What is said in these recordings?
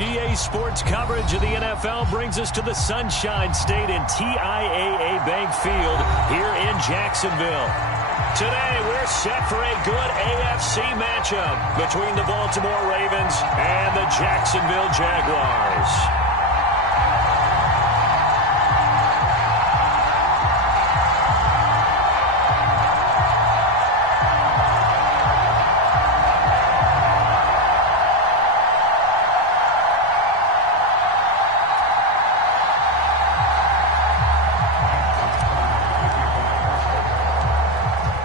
EA Sports coverage of the NFL brings us to the Sunshine State and TIAA Bank Field here in Jacksonville. Today, we're set for a good AFC matchup between the Baltimore Ravens and the Jacksonville Jaguars.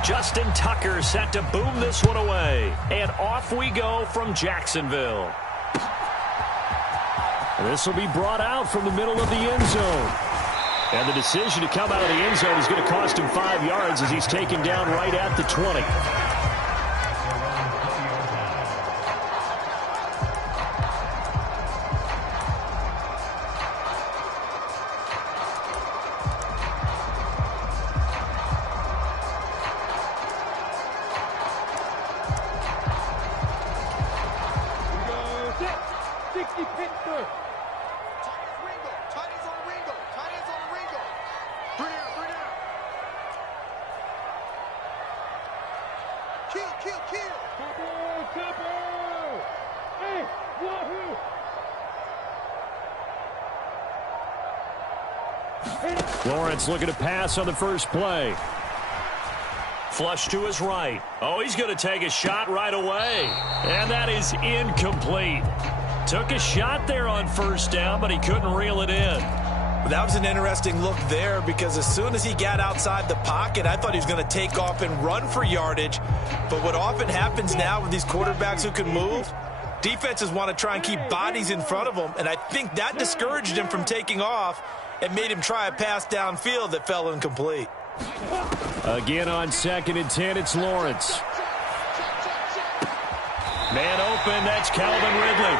Justin Tucker set to boom this one away. And off we go from Jacksonville. This will be brought out from the middle of the end zone. And the decision to come out of the end zone is going to cost him 5 yards as he's taken down right at the 20. Lawrence looking to pass on the first play. Flush to his right. Oh, he's going to take a shot right away. And that is incomplete. Took a shot there on first down, but he couldn't reel it in. That was an interesting look there because as soon as he got outside the pocket, I thought he was going to take off and run for yardage. But what often happens now with these quarterbacks who can move, defenses want to try and keep bodies in front of them, and I think that discouraged him from taking off and made him try a pass downfield that fell incomplete. Again on 2nd and 10, it's Lawrence. Man open, that's Calvin Ridley.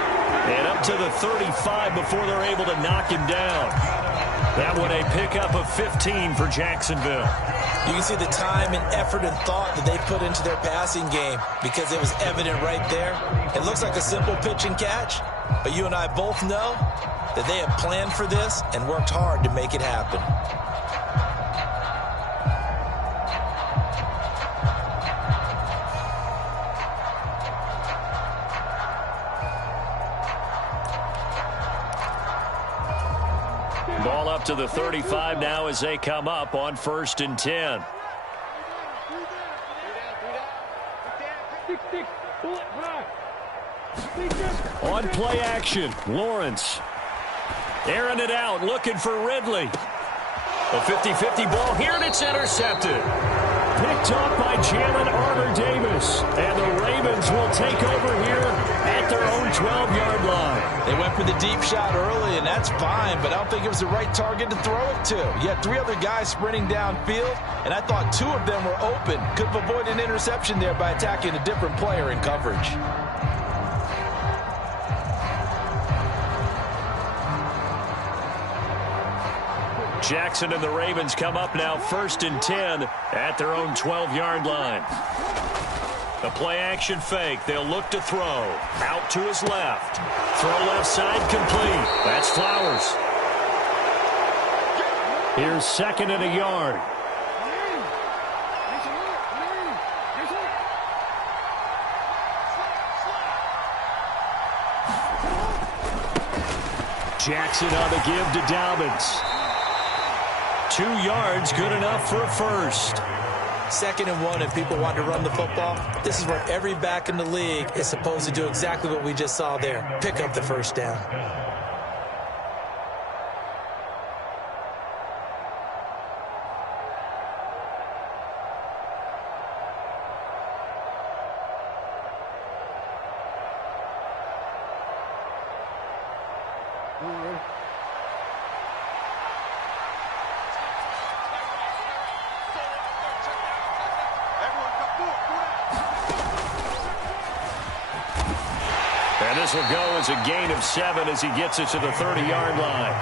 And up to the 35 before they're able to knock him down. That one a pickup of 15 for Jacksonville. You can see the time and effort and thought that they put into their passing game because it was evident right there. It looks like a simple pitch and catch, but you and I both know that they have planned for this and worked hard to make it happen. Ball up to the 35 now as they come up on 1st and 10. On play action, Lawrence. Airing it out, looking for Ridley. A 50-50 ball here, and it's intercepted. Picked off by Jalen Armour-Davis. And the Ravens will take over here at their own 12-yard line. They went for the deep shot early, and that's fine, but I don't think it was the right target to throw it to. You had 3 other guys sprinting downfield, and I thought 2 of them were open. Could have avoided an interception there by attacking a different player in coverage. Jackson and the Ravens come up now 1st and 10 at their own 12-yard line. The play action fake. They'll look to throw. Out to his left. Throw left side complete. That's Flowers. Here's 2nd and a yard. Jackson on the give to Dobbins. 2 yards, good enough for a first. 2nd and 1, if people want to run the football, this is where every back in the league is supposed to do exactly what we just saw there. Pick up the first down. And this will go as a gain of 7 as he gets it to the 30-yard line.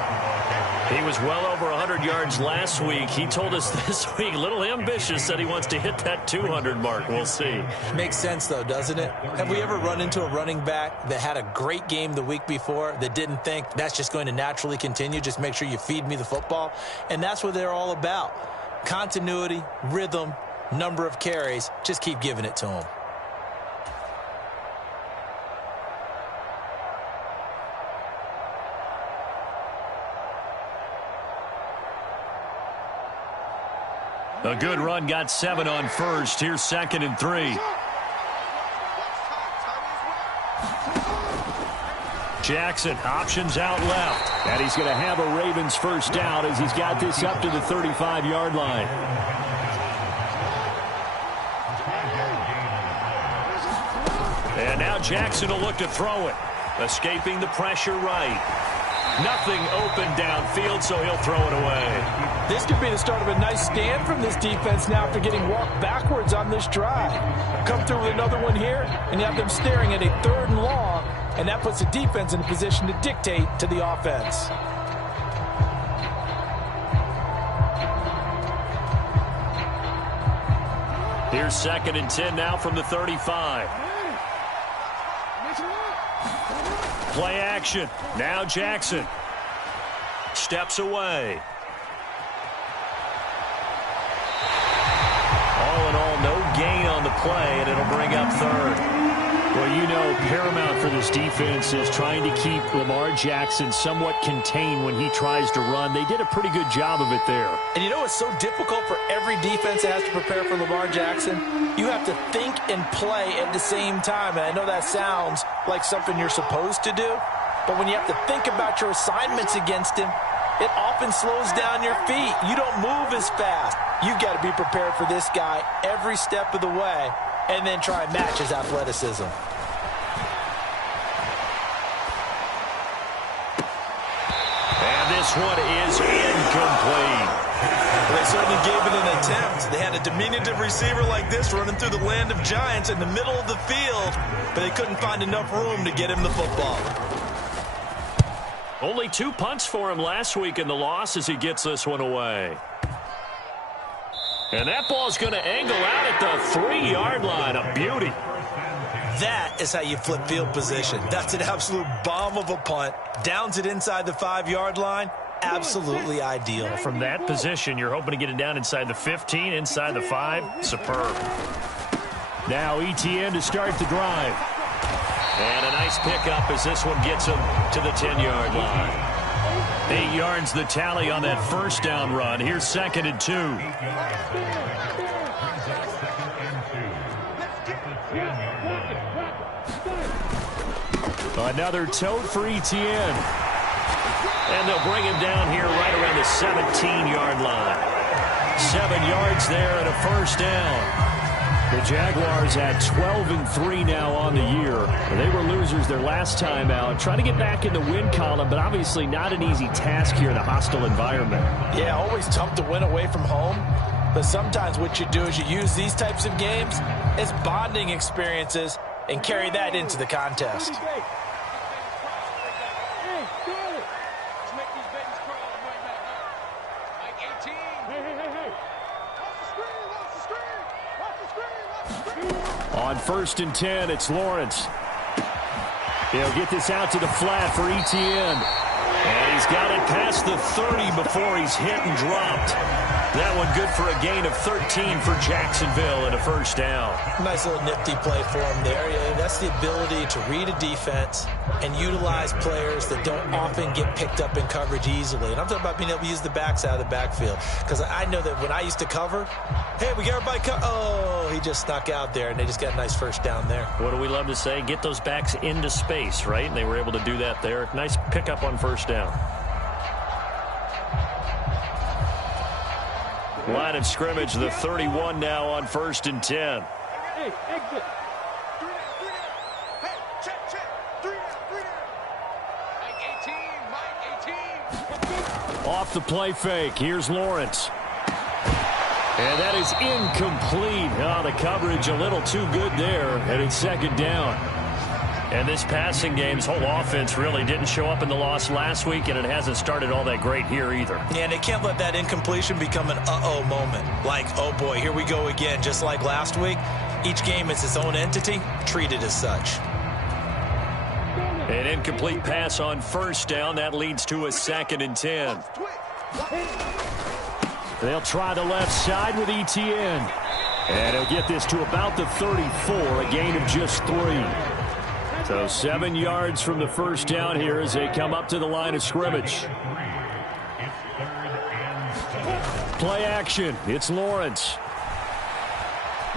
He was well over 100 yards last week. He told us this week, a little ambitious, said he wants to hit that 200 mark. We'll see. Makes sense, though, doesn't it? Have we ever run into a running back that had a great game the week before that didn't think that's just going to naturally continue? Just make sure you feed me the football. And that's what they're all about. Continuity, rhythm, number of carries. Just keep giving it to them. A good run, got 7 on first. Here's 2nd and 3. Jackson, options out left. And he's going to have a Ravens first down as he's got this up to the 35-yard line. And now Jackson will look to throw it. Escaping the pressure right. Nothing open downfield, so he'll throw it away. This could be the start of a nice stand from this defense now after getting walked backwards on this drive. Come through with another one here, and you have them staring at a 3rd and long, and that puts the defense in a position to dictate to the offense. Here's 2nd and 10 now from the 35. Play action. Now Jackson steps away. All in all, no gain on the play, and it'll bring up 3rd. Well, you know, paramount for this defense is trying to keep Lamar Jackson somewhat contained when he tries to run. They did a pretty good job of it there. And you know what's so difficult for every defense that has to prepare for Lamar Jackson? You have to think and play at the same time. And I know that sounds like something you're supposed to do, but when you have to think about your assignments against him, it often slows down your feet. You don't move as fast. You've got to be prepared for this guy every step of the way and then try and match his athleticism. And this one is incomplete. They certainly gave it an attempt. They had a diminutive receiver like this running through the land of giants in the middle of the field, but they couldn't find enough room to get him the football. Only 2 punts for him last week in the loss as he gets this one away. And that ball's going to angle out at the 3-yard line. A beauty. That is how you flip field position. That's an absolute bomb of a punt. Downs it inside the 5-yard line. Absolutely ideal. From that position, you're hoping to get it down inside the 15, inside the 5. Superb. Now ETN to start the drive. And a nice pickup as this one gets him to the 10-yard line. 8 yards the tally on that first down run. Here's 2nd and 2. Another tote for ETN. And they'll bring him down here right around the 17-yard line. 7 yards there and a first down. The Jaguars at 12-3 now on the year. They were losers their last time out. Trying to get back in the win column, but obviously not an easy task here in a hostile environment. Yeah, always tough to win away from home. But sometimes what you do is you use these types of games as bonding experiences and carry that into the contest. On 1st and 10, it's Lawrence. He'll get this out to the flat for ETN. And he's got it past the 30 before he's hit and dropped. That one good for a gain of 13 for Jacksonville and a first down. Nice little nifty play for him there. Yeah, that's the ability to read a defense and utilize players that don't often get picked up in coverage easily. And I'm talking about being able to use the backside of the backfield. Because I know that when I used to cover, hey, we got everybody oh, he just snuck out there, and they just got a nice first down there. What do we love to say? Get those backs into space, right? And they were able to do that there. Nice pickup on first down. Line of scrimmage, the 31 now on 1st and 10. Hey, exit. Off the play fake, here's Lawrence. And that is incomplete. Oh, the coverage a little too good there, and it's 2nd down. And this passing game's whole offense really didn't show up in the loss last week, and it hasn't started all that great here either. Yeah, and they can't let that incompletion become an uh-oh moment. Like, oh boy, here we go again, just like last week. Each game is its own entity, treated as such. An incomplete pass on first down. That leads to a 2nd and 10. They'll try the left side with ETN. And he'll get this to about the 34, a gain of just 3. So 7 yards from the first down here as they come up to the line of scrimmage. Play action. It's Lawrence.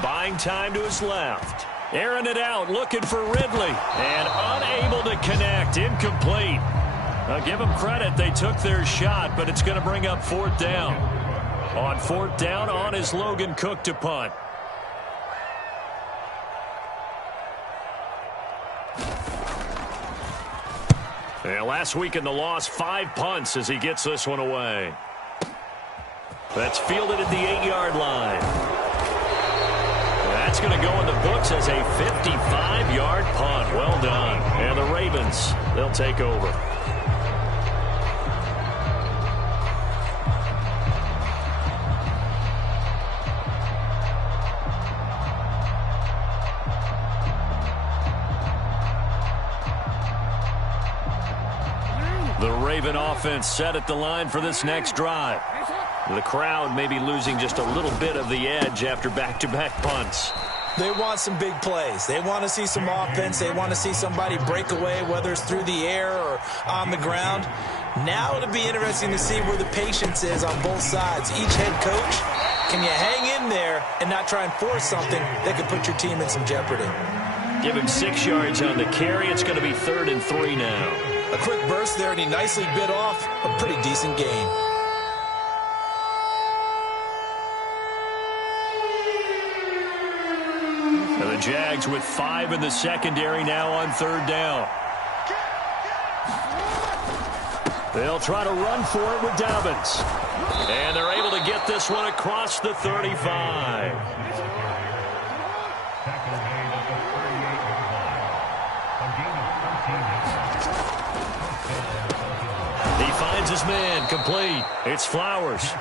Buying time to his left. Airing it out, looking for Ridley. And unable to connect. Incomplete. I'll give them credit. They took their shot, but it's going to bring up 4th down. On 4th down, on is Logan Cook to punt. And last week in the loss, 5 punts as he gets this one away. That's fielded at the 8-yard line. That's going to go in the books as a 55-yard punt. Well done. And the Ravens, they'll take over. The Raven offense set at the line for this next drive. The crowd may be losing just a little bit of the edge after back-to-back punts. They want some big plays. They want to see some offense. They want to see somebody break away, whether it's through the air or on the ground. Now it'll be interesting to see where the patience is on both sides. Each head coach, can you hang in there and not try and force something that could put your team in some jeopardy? Give him 6 yards on the carry. It's going to be 3rd and 3 now. A quick burst there, and he nicely bit off a pretty decent gain. And the Jags with 5 in the secondary now on 3rd down. They'll try to run for it with Dobbins. And they're able to get this one across the 35. He finds his man, complete. It's Flowers.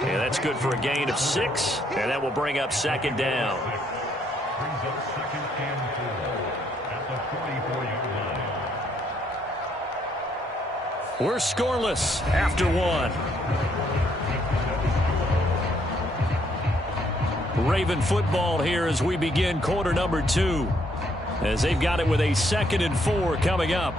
Yeah, that's good for a gain of 6, and that will bring up 2nd down. We're scoreless after 1. Raven football here as we begin quarter number 2. As they've got it with a 2nd and 4 coming up.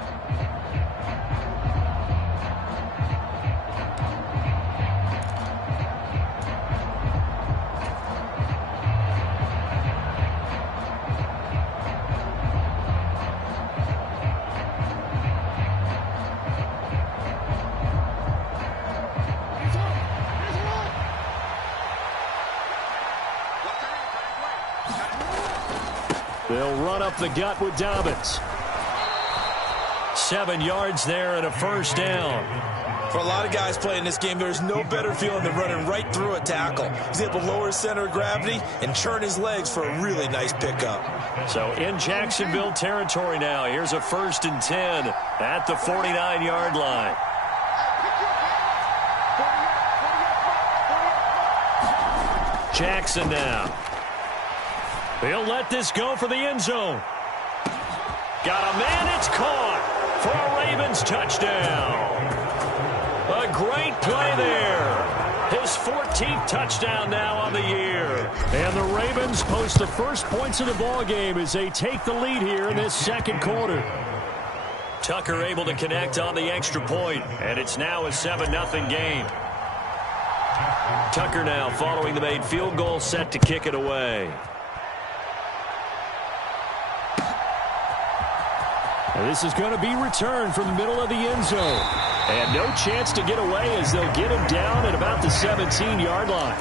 They'll run up the gut with Dobbins. 7 yards there and a 1st down. For a lot of guys playing this game, there's no better feeling than running right through a tackle. He's able to lower his center of gravity and churn his legs for a really nice pickup. So in Jacksonville territory now. Here's a 1st and 10 at the 49-yard line. Jackson now. He'll let this go for the end zone. Got a man, it's caught for a Ravens touchdown. A great play there. His 14th touchdown now on the year. And the Ravens post the first points of the ball game as they take the lead here in this 2nd quarter. Tucker able to connect on the extra point, and it's now a 7-0 game. Tucker now following the made field goal, set to kick it away. And this is going to be returned from the middle of the end zone. And no chance to get away as they'll get him down at about the 17-yard line.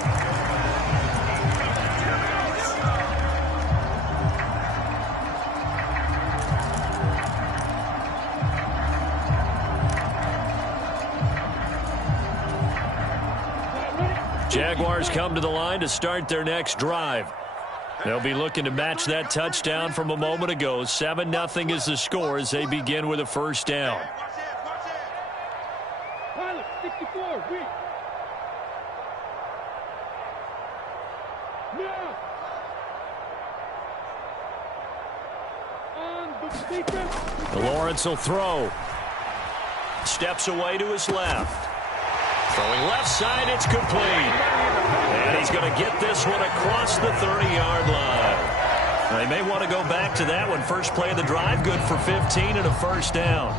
Jaguars come to the line to start their next drive. They'll be looking to match that touchdown from a moment ago. 7-0 is the score as they begin with a first down. Pilot, 64, weak. Now. On the defense. Lawrence will throw. Steps away to his left. Throwing left side, it's complete. And he's going to get this one across the 30-yard line. They may want to go back to that one. First play of the drive, good for 15 and a first down.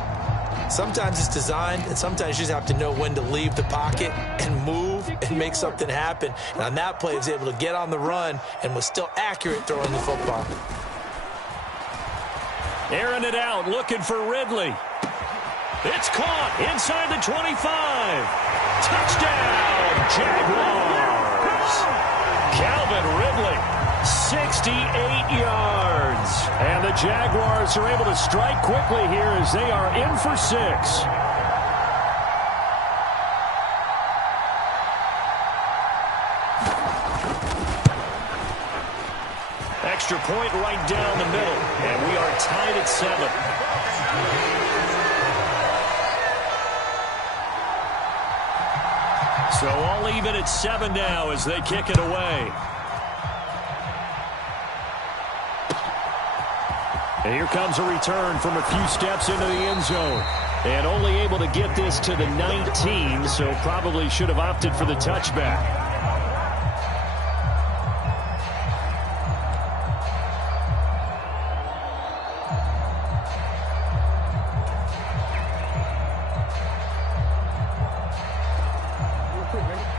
Sometimes it's designed, and sometimes you just have to know when to leave the pocket and move and make something happen. And on that play, he was able to get on the run and was still accurate throwing the football. Airing it out, looking for Ridley. It's caught inside the 25. Touchdown, Jaguars. Calvin Ridley, 68 yards. And the Jaguars are able to strike quickly here as they are in for 6. Extra point right down the middle, and we are tied at 7. So all even at 7 now as they kick it away. And here comes a return from a few steps into the end zone. And only able to get this to the 19, so probably should have opted for the touchback.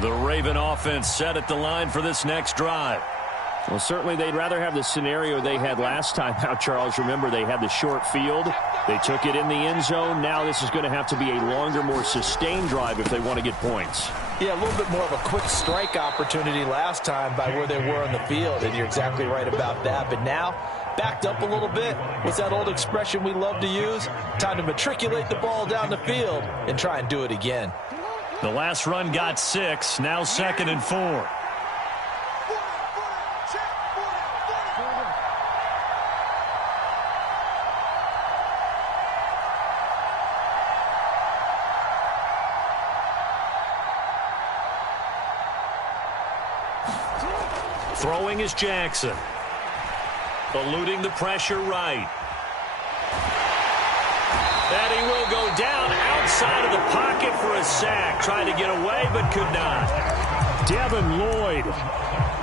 The Raven offense set at the line for this next drive. Well, certainly they'd rather have the scenario they had last time out, Charles. Remember, they had the short field. They took it in the end zone. Now this is going to have to be a longer, more sustained drive if they want to get points. Yeah, a little bit more of a quick strike opportunity last time by where they were on the field, and you're exactly right about that. But now, backed up a little bit. What's that old expression we love to use? Time to matriculate the ball down the field and try and do it again. The last run got 6, now 2nd and 4. Throwing is Jackson. Eluding the pressure right. And he will go down outside of the pocket for a sack. Tried to get away, but could not. Devin Lloyd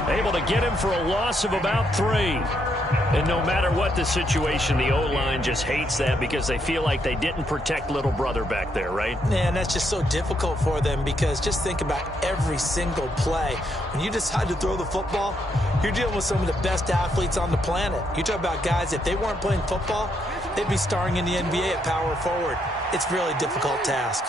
able to get him for a loss of about 3. And no matter what the situation, the O-line just hates that because they feel like they didn't protect little brother back there, right? Man, that's just so difficult for them because just think about every single play. When you decide to throw the football, you're dealing with some of the best athletes on the planet. You talk about guys, if they weren't playing football, they'd be starring in the NBA at power forward. It's a really difficult task.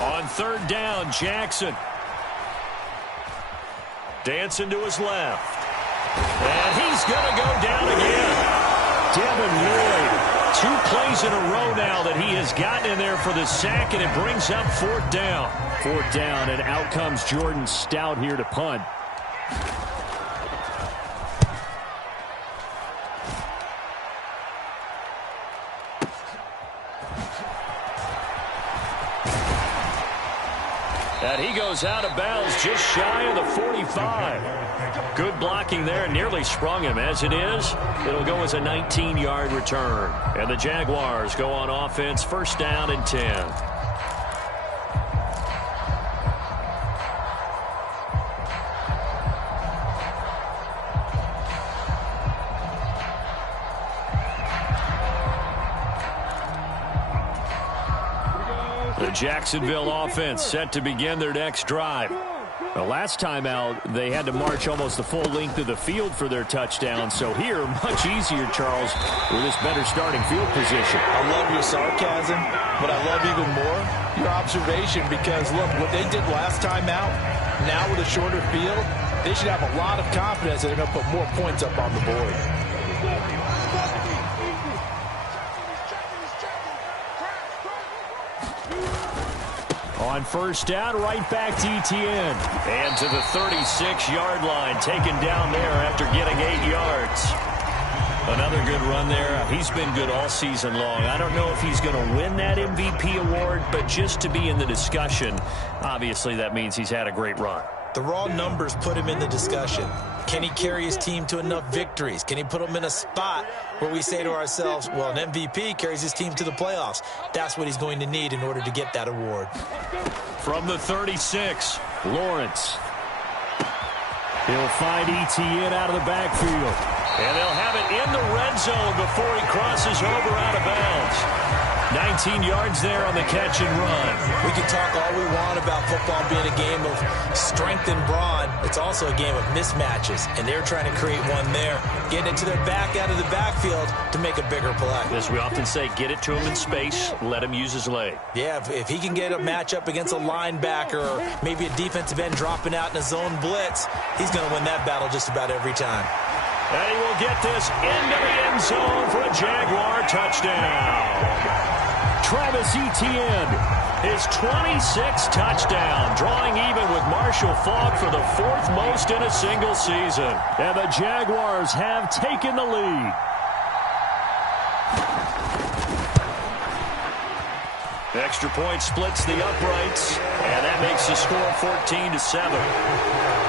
On 3rd down, Jackson. Dancing to his left. And he's going to go down again. Devin Lloyd, 2 plays in a row now that he has gotten in there for the sack, and it brings up 4th down. 4th down, and out comes Jordan Stout here to punt. And he goes out of bounds just shy of the 45. Good blocking there, nearly sprung him. As it is, it'll go as a 19-yard return. And the Jaguars go on offense, 1st down and 10. The Jacksonville offense set to begin their next drive. The last time out, they had to march almost the full length of the field for their touchdown. So here, much easier, Charles, with this better starting field position. I love your sarcasm, but I love even more your observation because, look, what they did last time out, now with a shorter field, they should have a lot of confidence that they're going to put more points up on the board. On first down, right back to Etienne. And to the 36-yard line, taken down there after getting 8 yards. Another good run there. He's been good all season long. I don't know if he's going to win that MVP award, but just to be in the discussion, obviously that means he's had a great run. The raw numbers put him in the discussion. Can he carry his team to enough victories? Can he put them in a spot where we say to ourselves, well, an MVP carries his team to the playoffs. That's what he's going to need in order to get that award. From the 36, Lawrence. He'll find Etienne out of the backfield. And they'll have it in the red zone before he crosses over out of bounds. 19 yards there on the catch and run. We can talk all we want about football being a game of strength and brawn. It's also a game of mismatches, and they're trying to create one there, getting it to their back out of the backfield to make a bigger play. As we often say, get it to him in space, let him use his leg. Yeah, if he can get a matchup against a linebacker or maybe a defensive end dropping out in a zone blitz, he's going to win that battle just about every time. And he will get this into the end zone for a Jaguar touchdown. Travis Etienne, his 26th touchdown, drawing even with Marshall Faulk for the 4th most in a single season. And the Jaguars have taken the lead. Extra point splits the uprights, and that makes the score 14-7.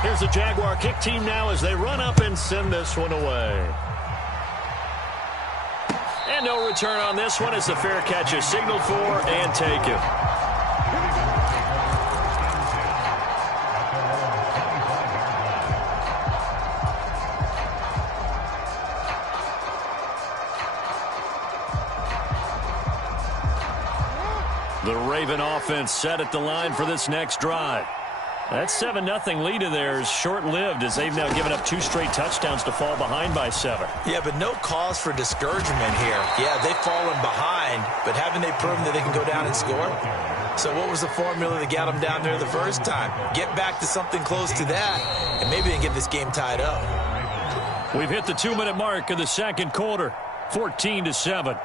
Here's the Jaguar kick team now as they run up and send this one away. And no return on this one as the fair catch is signaled for and taken. The Raven offense set at the line for this next drive. That 7-0 lead of theirs short-lived as they've now given up 2 straight touchdowns to fall behind by 7. Yeah, but no cause for discouragement here. Yeah, they've fallen behind, but haven't they proven that they can go down and score? So what was the formula that got them down there the first time? Get back to something close to that, and maybe they can get this game tied up. We've hit the 2-minute mark of the second quarter, 14-7.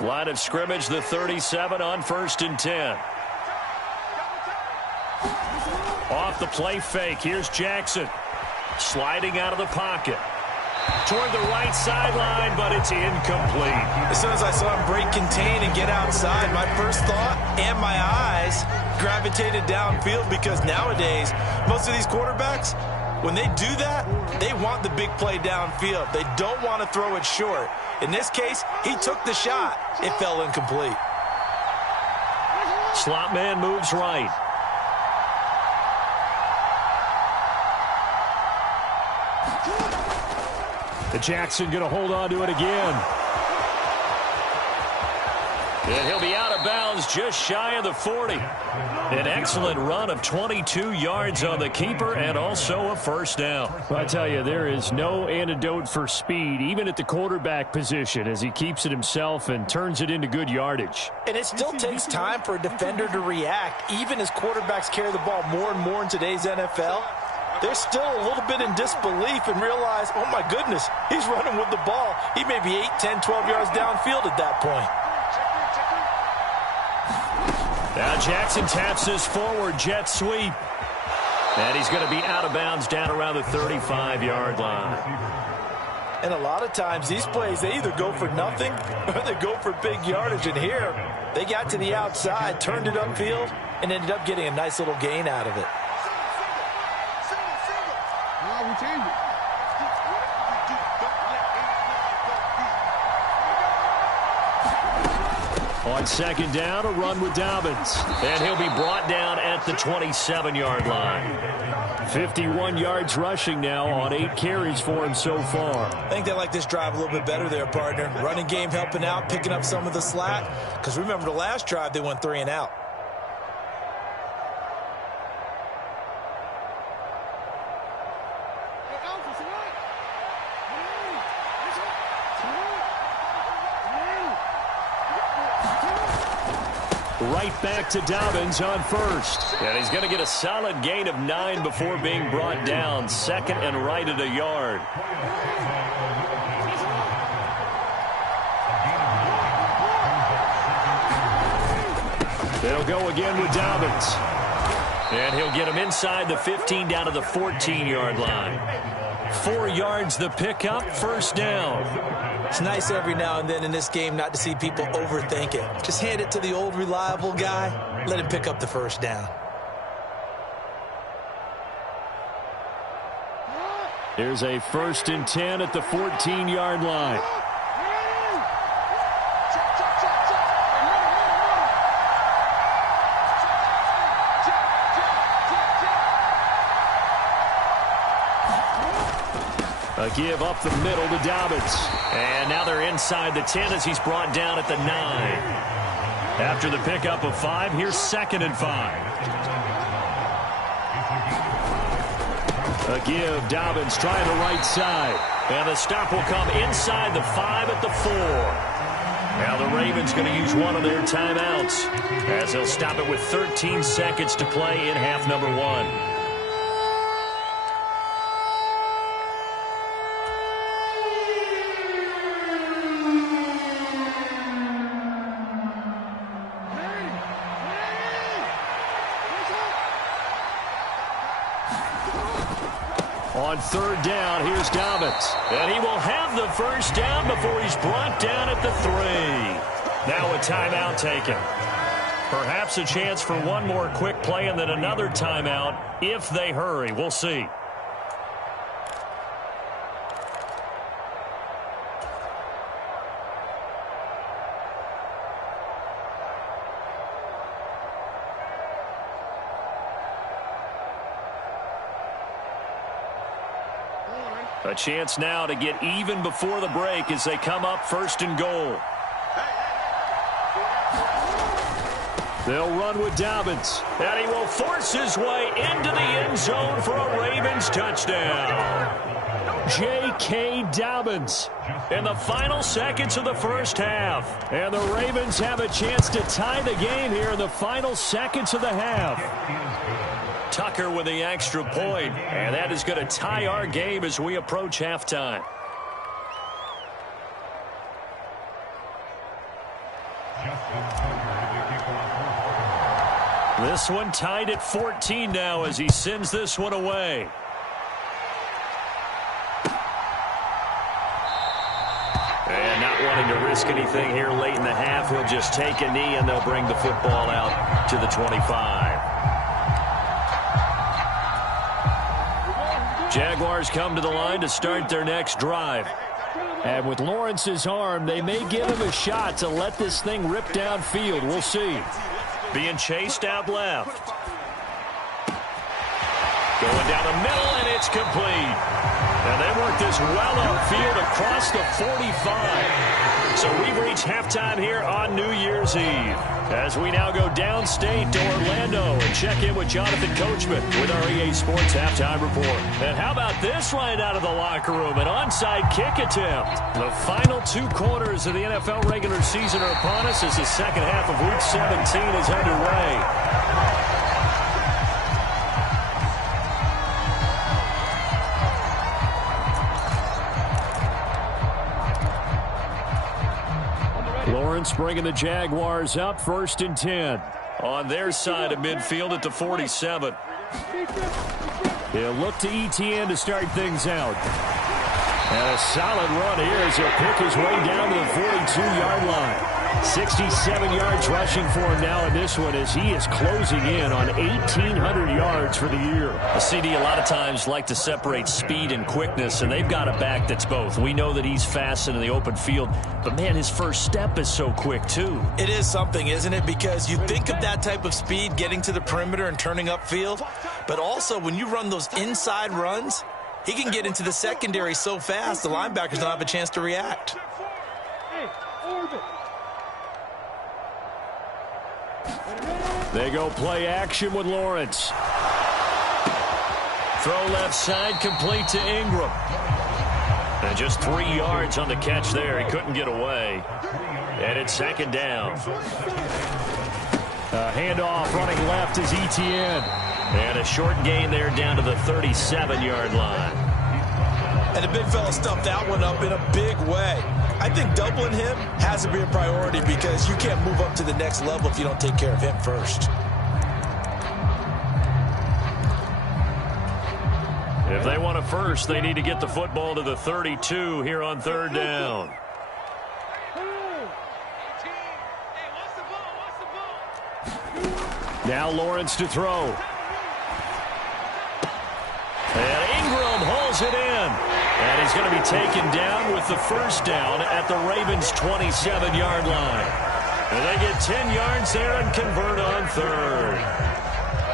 Line of scrimmage, the 37 on 1st and 10. Off the play fake. Here's Jackson. Sliding out of the pocket. Toward the right sideline, but it's incomplete. As soon as I saw him break contain and get outside, my first thought and my eyes gravitated downfield because nowadays, most of these quarterbacks, when they do that, they want the big play downfield. They don't want to throw it short. In this case, he took the shot. It fell incomplete. Slot man moves right. The Jackson going to hold on to it again. And he'll be out of bounds just shy of the 40. An excellent run of 22 yards on the keeper and also a first down. I tell you, there is no antidote for speed, even at the quarterback position, as he keeps it himself and turns it into good yardage. And it still takes time for a defender to react, even as quarterbacks carry the ball more and more in today's NFL. They're still a little bit in disbelief and realize, oh my goodness, he's running with the ball. He may be 8, 10, 12 yards downfield at that point. Now Jackson taps this forward jet sweep. And he's going to be out of bounds down around the 35-yard line. And a lot of times these plays, they either go for nothing or they go for big yardage. And here, they got to the outside, turned it upfield, and ended up getting a nice little gain out of it. On second down, a run with Dobbins. And he'll be brought down at the 27-yard line. 51 yards rushing now on 8 carries for him so far. I think they like this drive a little bit better there, partner. Running game helping out, picking up some of the slack. Because remember the last drive, they went 3 and out. Right back to Dobbins on first. And he's going to get a solid gain of 9 before being brought down. Second and right at a yard. They'll go again with Dobbins. And he'll get him inside the 15 down to the 14-yard line. 4 yards the pickup, first down. It's nice every now and then in this game not to see people overthink it. Just hand it to the old reliable guy. Let him pick up the first down. Here's a 1st and 10 at the 14-yard line. A give up the middle to Dobbins. And now they're inside the 10 as he's brought down at the 9. After the pickup of 5, here's 2nd and 5. A give, Dobbins trying the right side. And the stop will come inside the 5 at the 4. Now the Ravens going to use one of their timeouts as they'll stop it with 13 seconds to play in half number 1. On 3rd down, here's Dobbins. And he will have the first down before he's brought down at the 3. Now a timeout taken. Perhaps a chance for one more quick play and then another timeout if they hurry. We'll see. A chance now to get even before the break as they come up 1st and goal. They'll run with Dobbins. And he will force his way into the end zone for a Ravens touchdown. J.K. Dobbins In the final seconds of the first half. And the Ravens have a chance to tie the game here in the final seconds of the half. Tucker with the extra point, and that is going to tie our game as we approach halftime. This one tied at 14 now as he sends this one away. And not wanting to risk anything here late in the half, he'll just take a knee and they'll bring the football out to the 25. Jaguars come to the line to start their next drive. And with Lawrence's arm, they may give him a shot to let this thing rip downfield. We'll see. Being chased out left. Going down the middle, and it's complete. And they work this well upfield across the 45. So we've reached halftime here on New Year's Eve. As we now go downstate to Orlando and check in with Jonathan Coachman with our EA Sports Halftime Report. And how about this right out of the locker room? An onside kick attempt. The final 2 quarters of the NFL regular season are upon us as the second half of Week 17 is underway. Lawrence bringing the Jaguars up 1st and 10. On their side of midfield at the 47. He'll look to ETN to start things out. And a solid run here as he'll pick his way down to the 42-yard line. 67 yards rushing for him now in this one as he is closing in on 1,800 yards for the year. The CD a lot of times like to separate speed and quickness, and they've got a back that's both. We know that he's fast in the open field, but man, his first step is so quick too. It is something, isn't it? Because you think of that type of speed getting to the perimeter and turning upfield, but also when you run those inside runs, he can get into the secondary so fast the linebackers don't have a chance to react. They go play action with Lawrence. Throw left side, complete to Ingram. And just 3 yards on the catch there. He couldn't get away. And it's 2nd down. Handoff running left is Etienne. And a short gain there down to the 37-yard line. And the big fella stuffed that one up in a big way. I think doubling him has to be a priority because you can't move up to the next level if you don't take care of him first. If they want a first, they need to get the football to the 32 here on third down. Now Lawrence to throw. And Ingram hauls it in. And he's going to be taken down with the first down at the Ravens' 27-yard line. And they get 10 yards there and convert on third.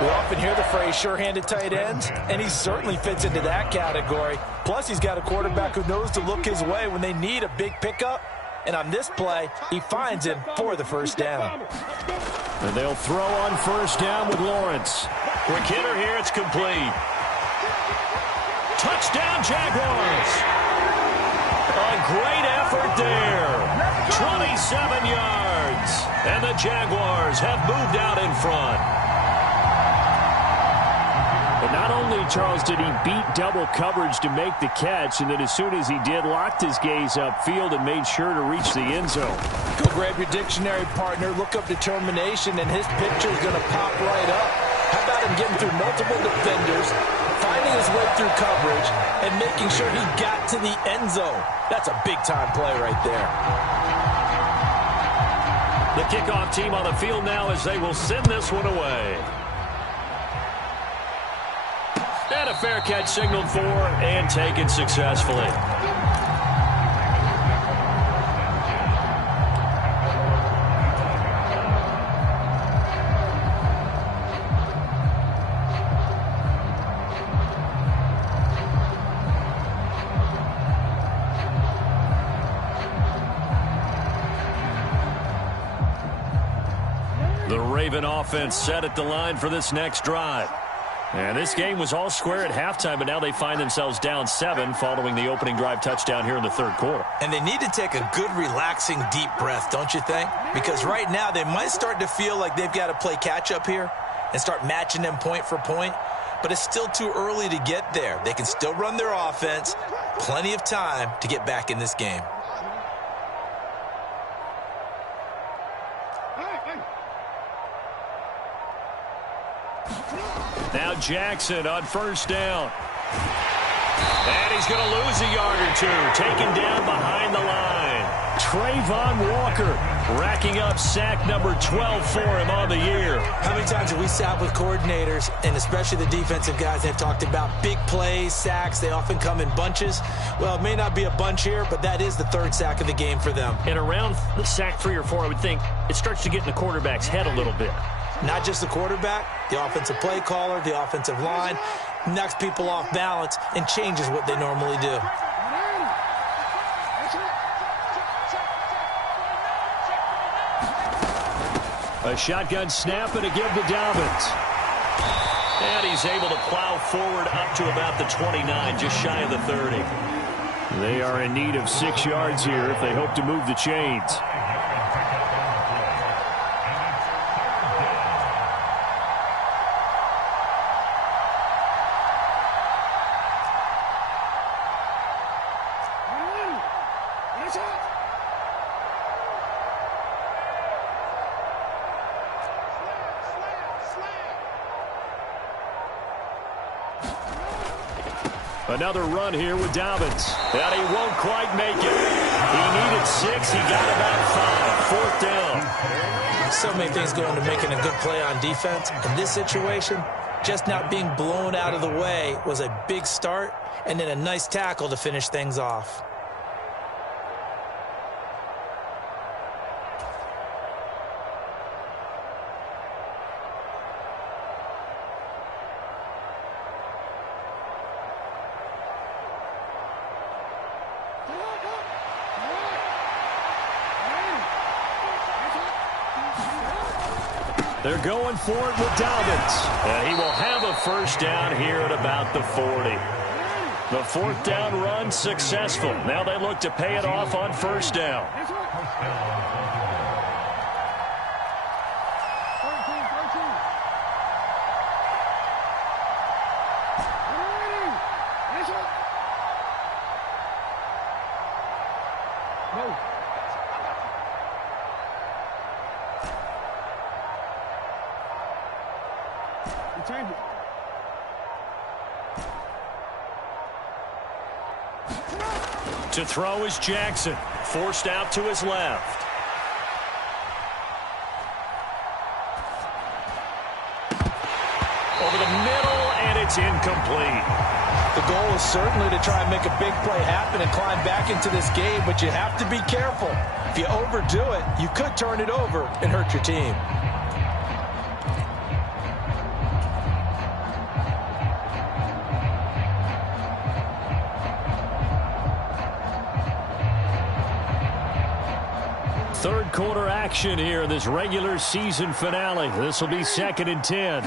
We often hear the phrase sure-handed tight ends, and he certainly fits into that category. Plus, he's got a quarterback who knows to look his way when they need a big pickup. And on this play, he finds him for the first down. And they'll throw on first down with Lawrence. Quick hitter here, it's complete. Touchdown, Jaguars. A great effort there. 27 yards. And the Jaguars have moved out in front. But not only, Charles, did he beat double coverage to make the catch, and then as soon as he did, locked his gaze upfield and made sure to reach the end zone. Go grab your dictionary, partner. Look up determination, and his picture is going to pop right up. How about him getting through multiple defenders, finding his way through coverage, and making sure he got to the end zone? That's a big-time play right there. The kickoff team on the field now as they will send this one away. And a fair catch signaled for and taken successfully. The Raven offense set at the line for this next drive. And this game was all square at halftime, but now they find themselves down 7 following the opening drive touchdown here in the third quarter. And they need to take a good, relaxing, deep breath, don't you think? Because right now they might start to feel like they've got to play catch-up here and start matching them point for point. But it's still too early to get there. They can still run their offense. Plenty of time to get back in this game. Now Jackson on first down. And he's going to lose a yard or two. Taken down behind the line. Trayvon Walker racking up sack number 12 for him on the year. How many times have we sat with coordinators, and especially the defensive guys, they've talked about big plays, sacks. They often come in bunches. Well, it may not be a bunch here, but that is the third sack of the game for them. And around the sack 3 or 4, I would think it starts to get in the quarterback's head a little bit. Not just the quarterback, the offensive play caller, the offensive line, knocks people off balance and changes what they normally do. A shotgun snap and a give to Dobbins. And he's able to plow forward up to about the 29, just shy of the 30. They are in need of 6 yards here if they hope to move the chains. Another run here with Dobbins. And he won't quite make it. He needed 6. He got about 5. Fourth down. So many things go into making a good play on defense. In this situation, just not being blown out of the way was a big start, and then a nice tackle to finish things off. They're going for it with Dobbins. And he will have a first down here at about the 40. The fourth down run successful. Now they look to pay it off on first down. Change it. To throw is Jackson. Forced out to his left. Over the middle, and it's incomplete. The goal is certainly to try and make a big play happen and climb back into this game, but you have to be careful. If you overdo it, you could turn it over and hurt your team. Third quarter action here in this regular season finale. This will be 2nd and 10.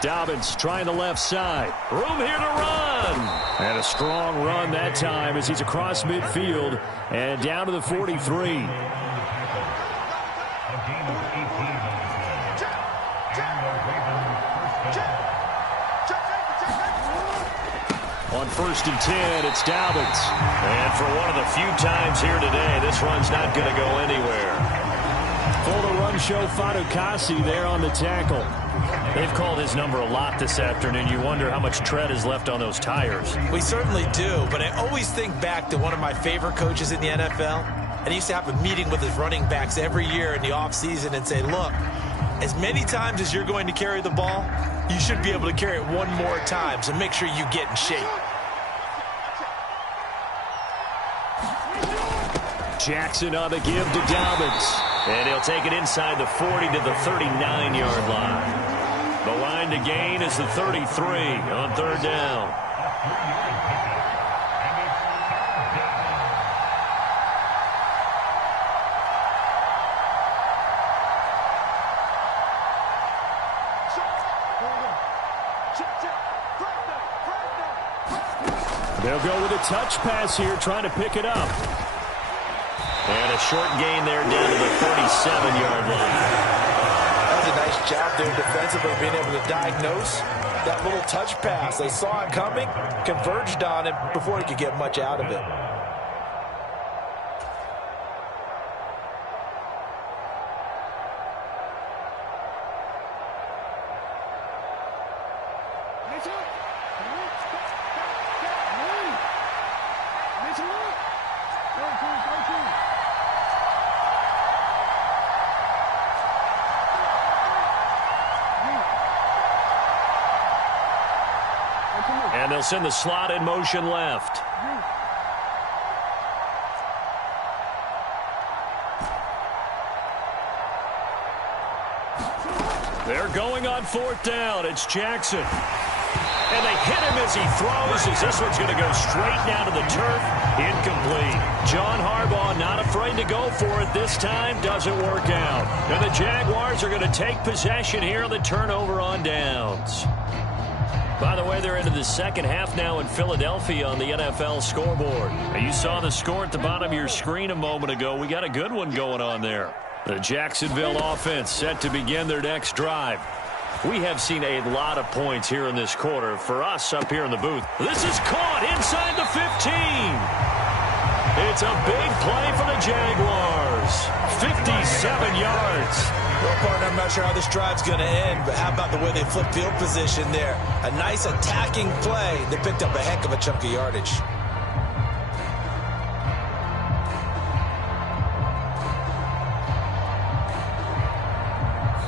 Dobbins trying the left side. Room here to run. And a strong run that time as he's across midfield and down to the 43. On 1st and 10, it's Dobbins. And for one of the few times here today, this run's not going to go anywhere. For the run show, Fadukasi there on the tackle. They've called his number a lot this afternoon. You wonder how much tread is left on those tires. We certainly do, but I always think back to one of my favorite coaches in the NFL. And he used to have a meeting with his running backs every year in the offseason and say, look, as many times as you're going to carry the ball, you should be able to carry it one more time, so make sure you get in shape. Jackson on the give to Dobbins. And he'll take it inside the 40 to the 39-yard line. The line to gain is the 33 on 3rd down. They'll go with a touch pass here, trying to pick it up. And a short gain there down to the 37-yard line. That's a nice job there defensively, being able to diagnose that little touch pass. They saw it coming, converged on it before he could get much out of it. And they'll send the slot in motion left. They're going on 4th down. It's Jackson. And they hit him as he throws, as this one's going to go straight down to the turf. Incomplete. John Harbaugh not afraid to go for it this time. Doesn't work out. And the Jaguars are going to take possession here on the turnover on downs. By the way, they're into the second half now in Philadelphia on the NFL scoreboard. You saw the score at the bottom of your screen a moment ago. We got a good one going on there. The Jacksonville offense set to begin their next drive. We have seen a lot of points here in this quarter. For us up here in the booth, this is caught inside the 15. It's a big play for the Jaguars. 57 yards. Well, partner, I'm not sure how this drive's going to end, but how about the way they flip field position there? A nice attacking play. They picked up a heck of a chunk of yardage.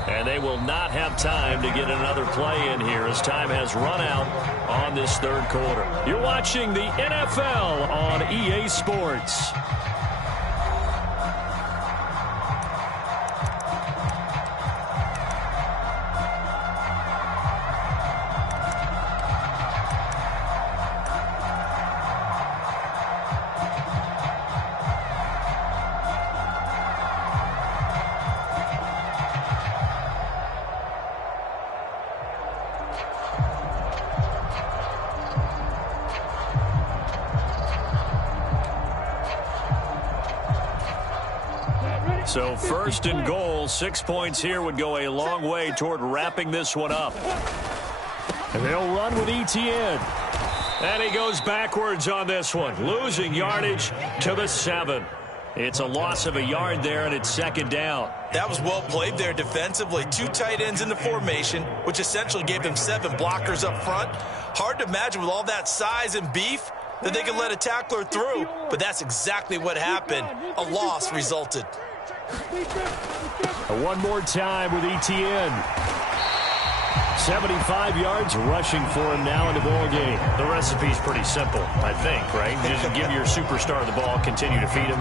And they will not have time to get another play in here as time has run out on this 3rd quarter. You're watching the NFL on EA Sports. So 1st and goal, 6 points here would go a long way toward wrapping this one up. And they'll run with Etienne. And he goes backwards on this one, losing yardage to the 7. It's a loss of a yard there, and it's second down. That was well played there defensively. 2 tight ends in the formation, which essentially gave them 7 blockers up front. Hard to imagine with all that size and beef that they could let a tackler through, but that's exactly what happened. A loss resulted. One more time with ETN. 75 yards rushing for him now in the ball game. The recipe's pretty simple, I think, right? Just give your superstar the ball, continue to feed him.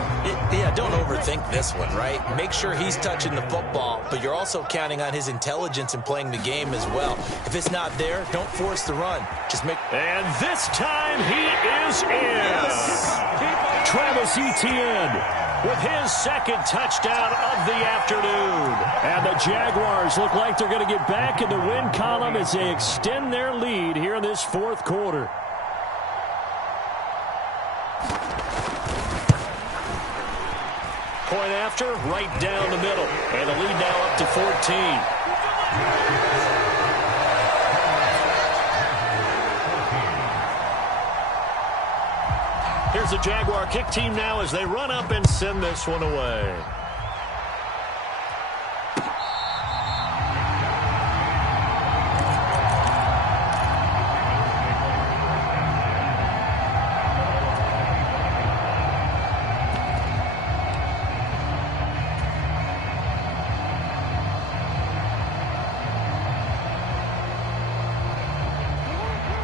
Yeah, don't overthink this one, right? Make sure he's touching the football, but you're also counting on his intelligence in playing the game as well. If it's not there, don't force the run. Just make... And this time he is in. Travis Etienne with his second touchdown of the afternoon. And the Jaguars look like they're going to get back in the win column as they extend their lead here in this fourth quarter. Point after, right down the middle. And the lead now up to 14. Here's the Jaguar kick team now as they run up and send this one away.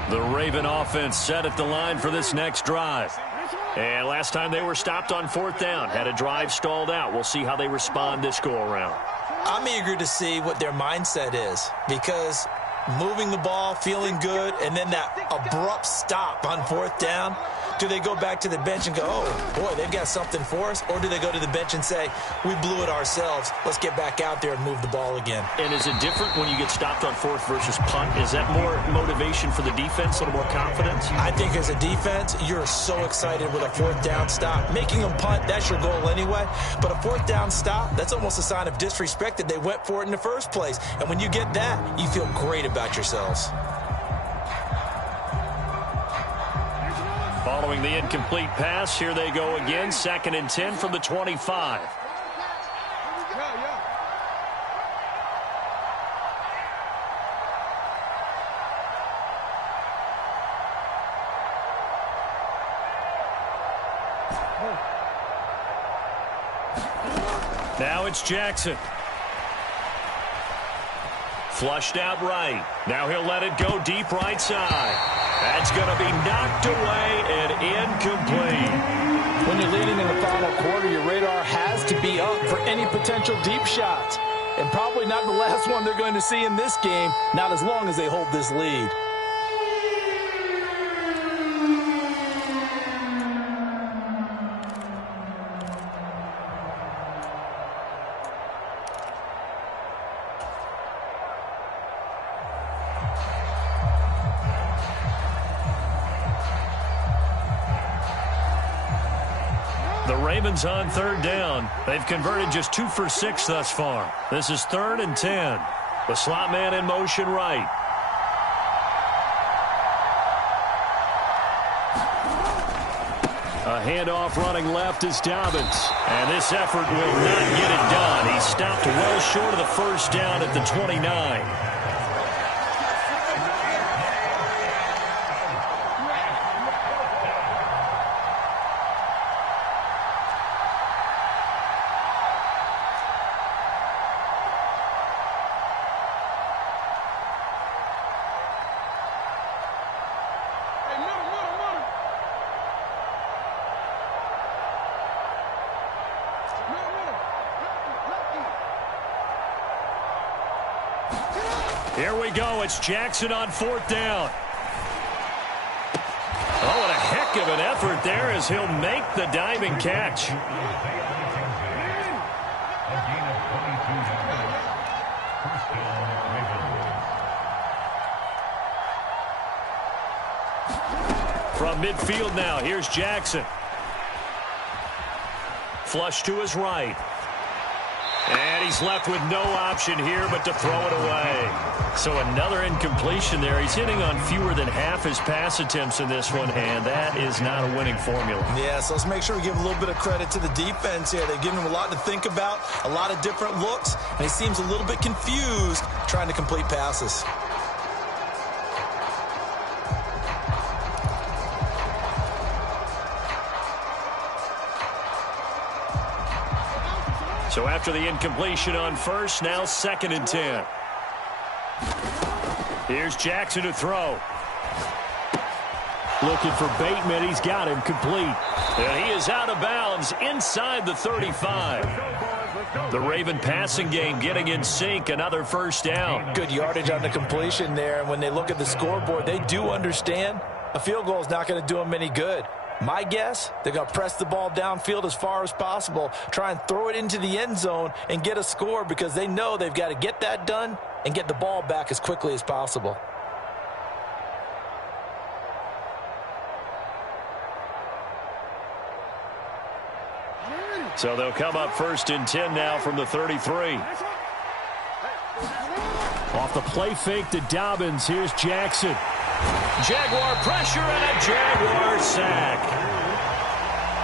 The Raven offense set at the line for this next drive. And last time they were stopped on fourth down, had a drive stalled out. We'll see how they respond this go-around. I'm eager to see what their mindset is, because moving the ball, feeling good, and then that abrupt stop on fourth down, do they go back to the bench and go, oh, boy, they've got something for us? Or do they go to the bench and say, we blew it ourselves, let's get back out there and move the ball again? And is it different when you get stopped on fourth versus punt? Is that more motivation for the defense, a little more confidence? I think as a defense, you're so excited with a fourth down stop. Making them punt, that's your goal anyway. But a fourth down stop, that's almost a sign of disrespect that they went for it in the first place. And when you get that, you feel great about yourselves. Following the incomplete pass, here they go again. 2nd and 10 from the 25. Now it's Jackson. Flushed out right. Now he'll let it go deep right side. That's going to be knocked away and incomplete. When you're leading in the final quarter, your radar has to be up for any potential deep shots. And probably not the last one they're going to see in this game, not as long as they hold this lead. The Ravens on third down. They've converted just 2 for 6 thus far. This is 3rd and 10. The slot man in motion right. A handoff running left is Dobbins. And this effort will not get it done. He stopped well short of the first down at the 29. Here we go. It's Jackson on 4th down. Oh, what a heck of an effort there as he'll make the diving catch. From midfield now, here's Jackson. Flush to his right. And he's left with no option here but to throw it away. So another incompletion there. He's hitting on fewer than half his pass attempts in this one, and that is not a winning formula. Yeah, so let's make sure we give a little bit of credit to the defense here. They've given him a lot to think about, a lot of different looks, and he seems a little bit confused trying to complete passes. So after the incompletion on first, now 2nd and 10. Here's Jackson to throw. Looking for Bateman. He's got him complete. And he is out of bounds inside the 35. The Raven passing game getting in sync. Another first down. Good yardage on the completion there. And when they look at the scoreboard, they do understand a field goal is not going to do them any good. My guess, they're going to press the ball downfield as far as possible, try and throw it into the end zone and get a score because they know they've got to get that done and get the ball back as quickly as possible. So they'll come up 1st and 10 now from the 33. Off the play fake to Dobbins. Here's Jackson. Jaguar pressure and a Jaguar sack.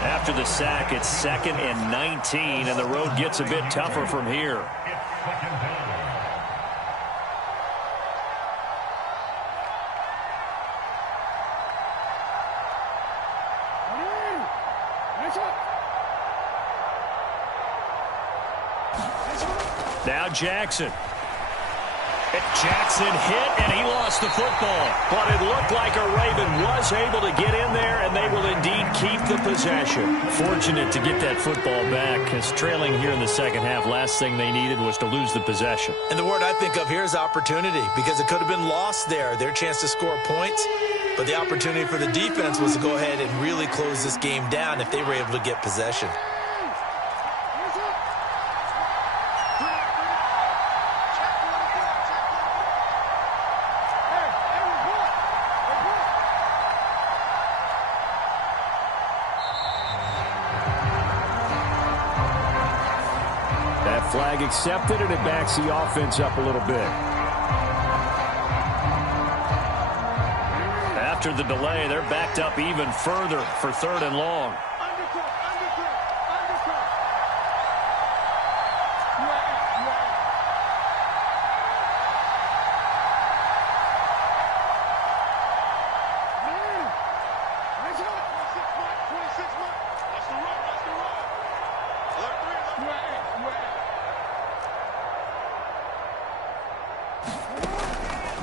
After the sack, it's 2nd and 19, and the road gets a bit tougher from here. Now Jackson. Jackson hit, and he lost the football. But it looked like a Raven was able to get in there, and they will indeed keep the possession. Fortunate to get that football back, because trailing here in the second half, last thing they needed was to lose the possession. And the word I think of here is opportunity, because it could have been lost there, their chance to score points. But the opportunity for the defense was to go ahead and really close this game down if they were able to get possession. Flag accepted, and it backs the offense up a little bit. After the delay, they're backed up even further for 3rd and long.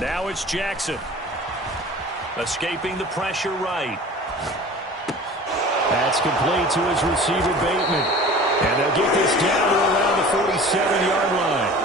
Now it's Jackson. Escaping the pressure right. That's complete to his receiver, Bateman. And they'll get this down to around the 47-yard line.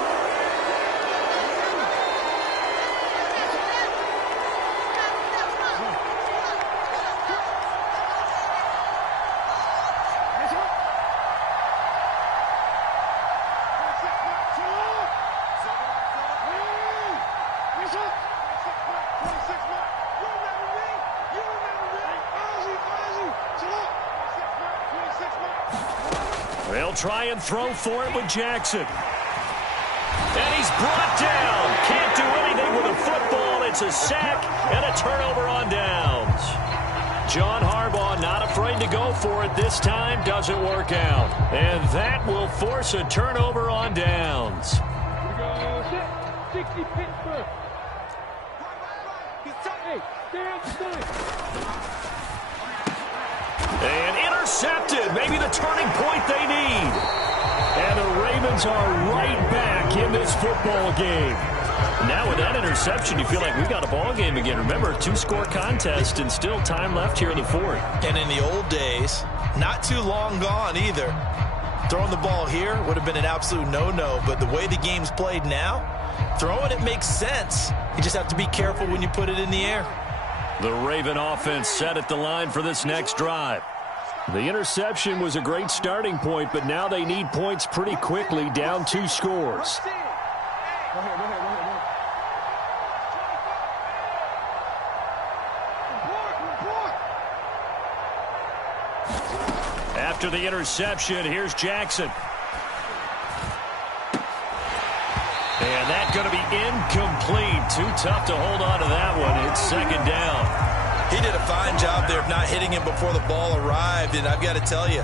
They'll try and throw for it with Jackson. And he's brought down. Can't do anything with a football. It's a sack and a turnover on downs. John Harbaugh not afraid to go for it this time. Doesn't work out. And that will force a turnover on downs. Here we go. Set. 60 Pittsburgh. Hey, stay on the side. And intercepted. Maybe the turning point they need. And the Ravens are right back in this football game. Now with that interception, you feel like we got a ball game again. Remember, 2-score contest and still time left here in the 4th. And in the old days, not too long gone either. Throwing the ball here would have been an absolute no-no, but the way the game's played now, throwing it makes sense. You just have to be careful when you put it in the air. The Raven offense set at the line for this next drive. The interception was a great starting point, but now they need points pretty quickly, down 2 scores. After the interception, here's Jackson. And that's going to be incomplete. incomplete. Too tough to hold on to that one. It's second down. He did a fine job there of not hitting him before the ball arrived, and I've got to tell you,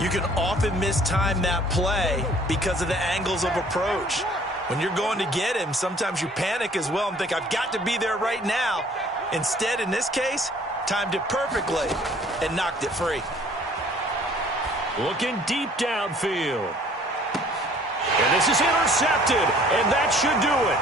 you can often mistime that play because of the angles of approach. When you're going to get him, sometimes you panic as well and think, I've got to be there right now. Instead, in this case, timed it perfectly and knocked it free. Looking deep downfield. And this is intercepted, and that should do it.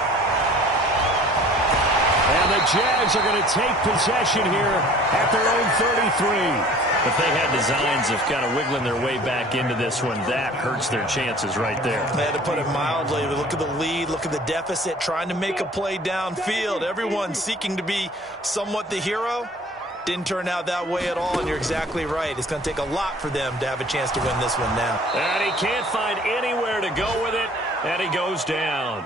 And the Jags are going to take possession here at their own 33. If they had designs of kind of wiggling their way back into this one, that hurts their chances right there. They had to put it mildly. Look at the lead, look at the deficit, trying to make a play downfield. Everyone seeking to be somewhat the hero. Didn't turn out that way at all, and you're exactly right. It's going to take a lot for them to have a chance to win this one now. And he can't find anywhere to go with it, and he goes down.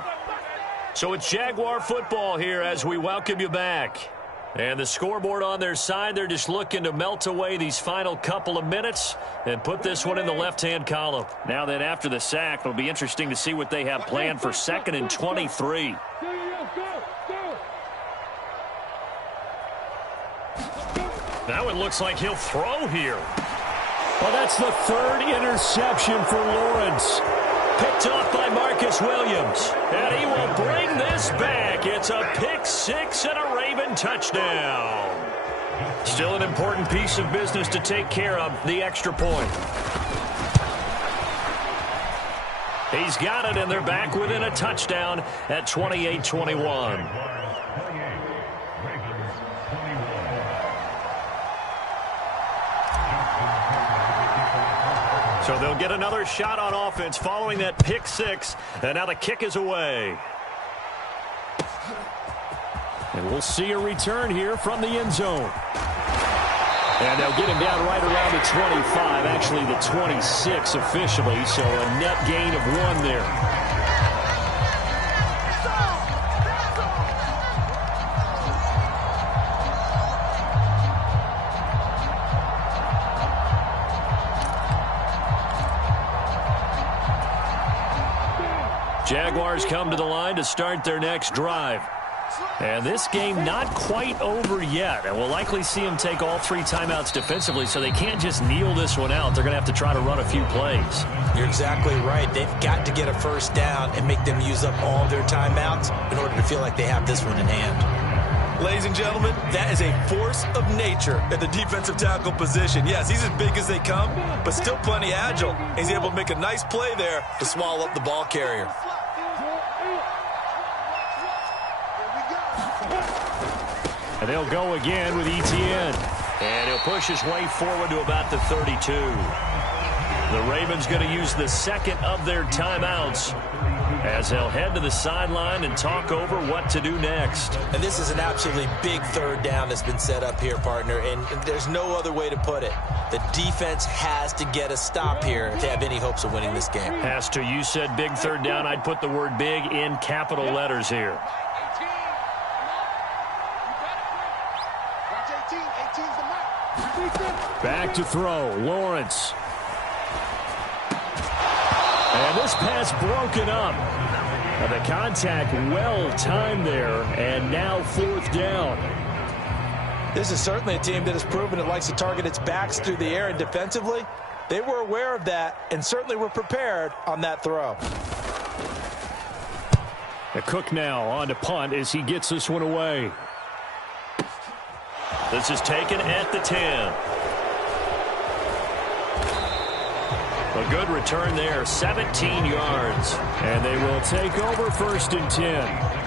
So it's Jaguar football here as we welcome you back. And the scoreboard on their side, they're just looking to melt away these final couple of minutes and put this one in the left-hand column. Now then, after the sack, it'll be interesting to see what they have planned for 2nd and 23. Now it looks like he'll throw here. Well, that's the 3rd interception for Lawrence. Picked off by Marcus Williams. And he will bring this back. It's a pick-6 and a Raven touchdown. Still an important piece of business to take care of, the extra point. He's got it, and they're back within a touchdown at 28-21. So they'll get another shot on offense following that pick-6, and now the kick is away. And we'll see a return here from the end zone. And they'll get him down right around the 25, actually the 26 officially, so a net gain of 1 there. Jaguars come to the line to start their next drive. And this game not quite over yet. And we'll likely see them take all 3 timeouts defensively, so they can't just kneel this one out. They're going to have to try to run a few plays. You're exactly right. They've got to get a first down and make them use up all their timeouts in order to feel like they have this one in hand. Ladies and gentlemen, that is a force of nature at the defensive tackle position. Yes, he's as big as they come, but still plenty agile. He's able to make a nice play there to swallow up the ball carrier. And they'll go again with Etienne. And he'll push his way forward to about the 32. The Ravens going to use the 2nd of their timeouts as they'll head to the sideline and talk over what to do next. And this is an absolutely big 3rd down that's been set up here, partner, and there's no other way to put it. The defense has to get a stop here to have any hopes of winning this game. Has to. You said big 3rd down. I'd put the word big in capital letters here. Back to throw, Lawrence. And this pass broken up. And the contact well timed there, and now 4th down. This is certainly a team that has proven it likes to target its backs through the air and defensively. They were aware of that and certainly were prepared on that throw. The Cook now on to punt as he gets this one away. This is taken at the 10. A good return there, 17 yards. And they will take over 1st and 10.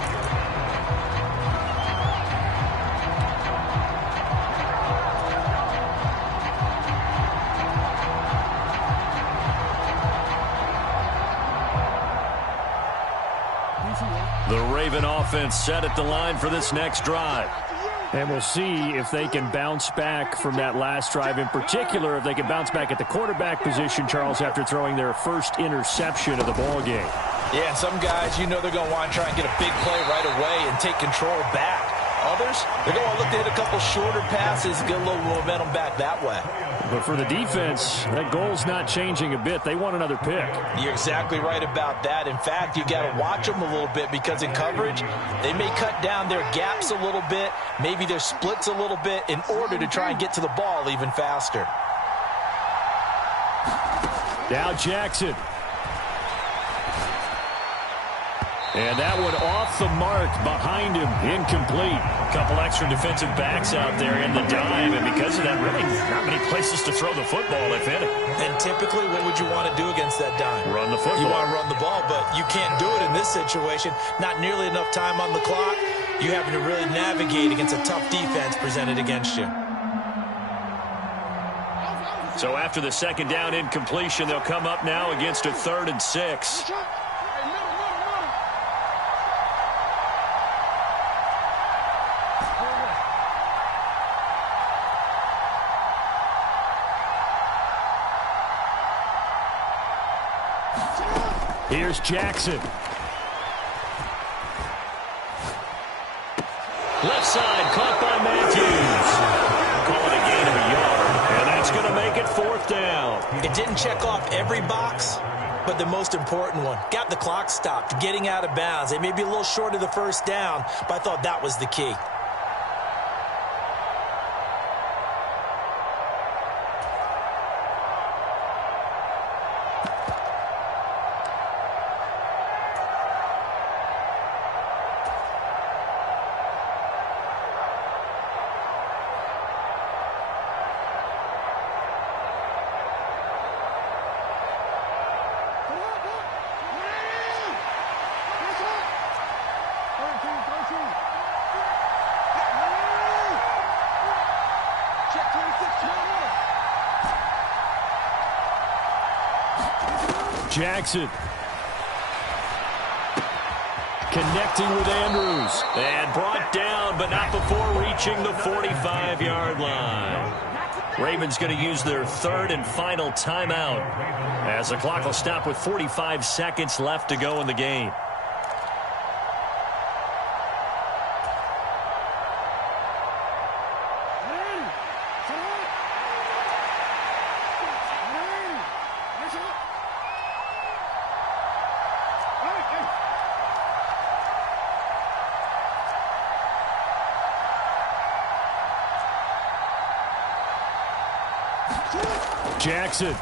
The Raven offense set at the line for this next drive. And we'll see if they can bounce back from that last drive. In particular, if they can bounce back at the quarterback position, Charles, after throwing their 1st interception of the ball game. Yeah, some guys, you know they're going to want to try and get a big play right away and take control back. Others, they're going to look to hit a couple shorter passes, get a little momentum back that way. But for the defense, that goal's not changing a bit. They want another pick. You're exactly right about that. In fact, you got to watch them a little bit because in coverage, they may cut down their gaps a little bit, maybe their splits a little bit in order to try and get to the ball even faster. Now Jackson. And that one off the mark behind him, incomplete. A couple extra defensive backs out there in the dime, and because of that, really not many places to throw the football, if any. And typically, what would you want to do against that dime? Run the football. You want to run the ball, but you can't do it in this situation. Not nearly enough time on the clock. You're having to really navigate against a tough defense presented against you. So after the second down incompletion, they'll come up now against a 3rd and 6. Here's Jackson. Left side, caught by Matthews. Call it a gain of a yard, and that's going to make it 4th down. It didn't check off every box, but the most important one. Got the clock stopped, getting out of bounds. They may be a little short of the 1st down, but I thought that was the key. Jackson. Connecting with Andrews. And brought down, but not before reaching the 45-yard line. Ravens going to use their 3rd and final timeout as the clock will stop with 45 seconds left to go in the game. Jackson.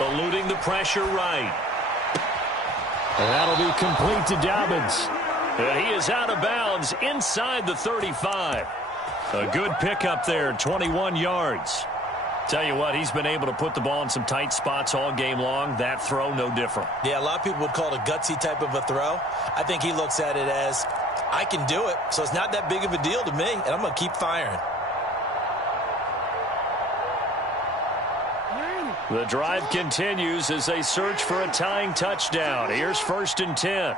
Eluding the pressure right. And that'll be complete to Dobbins. And he is out of bounds inside the 35. A good pickup there, 21 yards. Tell you what, he's been able to put the ball in some tight spots all game long. That throw, no different. Yeah, a lot of people would call it a gutsy type of a throw. I think he looks at it as, I can do it, so it's not that big of a deal to me, and I'm going to keep firing. The drive continues as they search for a tying touchdown. Here's 1st and 10.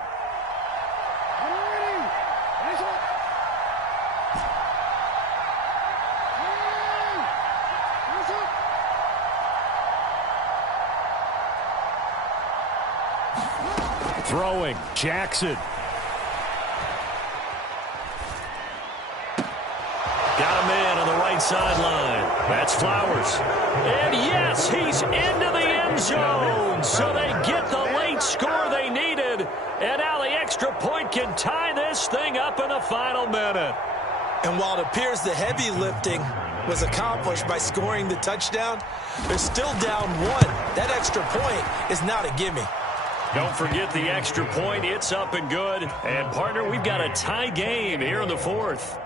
Throwing, Jackson. Got a man on the right sideline. That's Flowers. And yes, he's into the end zone. So they get the late score they needed. And now the extra point can tie this thing up in the final minute. And while it appears the heavy lifting was accomplished by scoring the touchdown, they're still down 1. That extra point is not a gimme. Don't forget the extra point. It's up and good. And, partner, we've got a tie game here in the 4th.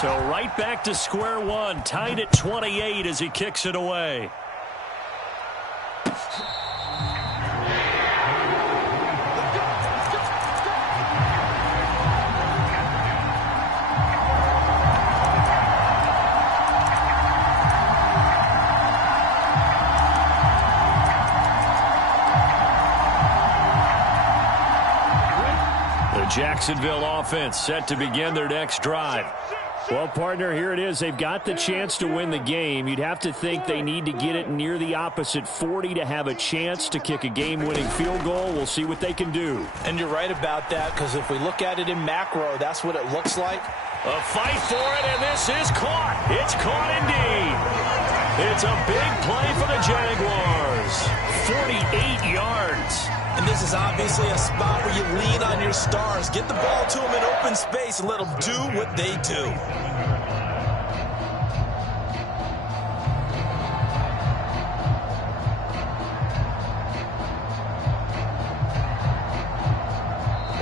So right back to square one, tied at 28 as he kicks it away. The Jacksonville offense set to begin their next drive. Well, partner, here it is. They've got the chance to win the game. You'd have to think they need to get it near the opposite 40 to have a chance to kick a game-winning field goal. We'll see what they can do. And you're right about that, because if we look at it in macro, that's what it looks like. A fight for it, and this is caught. It's caught indeed. It's a big play for the Jaguars. 48 yards. And this is obviously a spot where you lean on your stars. Get the ball to them in open space and let them do what they do.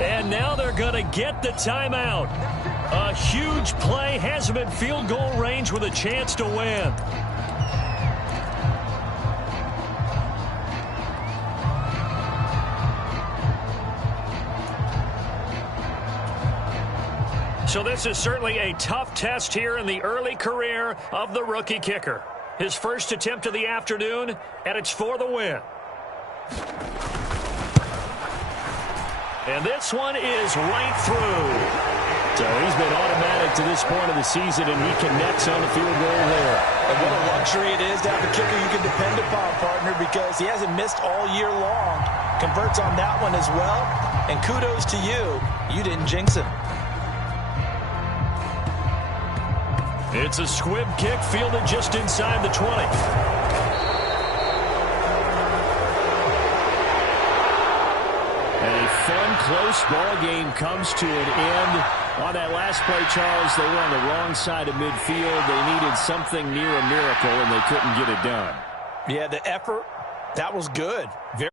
And now they're going to get the timeout. A huge play has them in field goal range with a chance to win. So this is certainly a tough test here in the early career of the rookie kicker. His first attempt of the afternoon, and it's for the win. And this one is right through. So he's been automatic to this point of the season, and he connects on the field goal there. And what a luxury it is to have a kicker you can depend upon, partner, because he hasn't missed all year long. Converts on that one as well, and kudos to you. You didn't jinx him. It's a squib kick fielded just inside the 20. And a fun, close ball game comes to an end. On that last play, Charles, they were on the wrong side of midfield. They needed something near a miracle, and they couldn't get it done. Yeah, the effort, that was good. Very